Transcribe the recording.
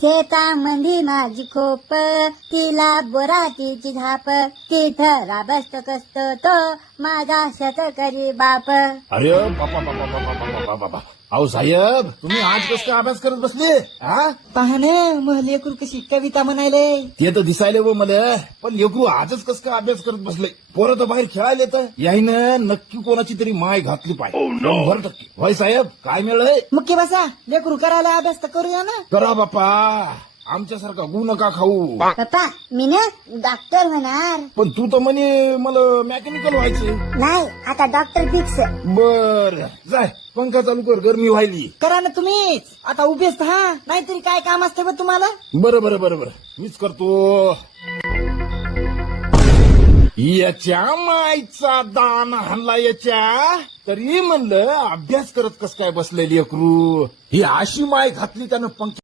शेतामंदी माझी खोप, तिला बोराटीची झाप, तिथं राबस्त कसतो तो माझा शेतकरी बाप. अरे बापा बापा बापा बापा बापा, अहो साहेब तुम्ही आज कस काय अभ्यास करत बसले? हा पहा ना मग लेकरू कशी कविता म्हणायले. ते तर दिसायले व मला, पण लेकरू आजच कस काय अभ्यास करत बसले? पोरं तर बाहेर खेळायला येतं. याईनं नक्की कोणाची तरी माय घातली पाहिजे. 100%. होय साहेब काय मिळलंय? मुख्य बसा लेकरू करायला अभ्यास तर करूया ना. करा बापा, आमच्यासारखा गु नका खाऊ. पप्पा मी ना डॉक्टर होणार. पण तू तर म्हणे मला मेकॅनिकल व्हायचे. नाही आता डॉक्टर फिक्स. बर जाय पंखा चालू कर, गरमी व्हायली. करा ना तुम्हीच. आता उभेच हा, नाहीतरी काय काम असते बा तुम्हाला. बरं बरं बरं बरं मीच करतो. याच्या मायचा दान हल्ला याच्या, तरी म्हणलं अभ्यास करत कस काय बसलेली अकरू. ही अशी माय घातली त्यानं पंख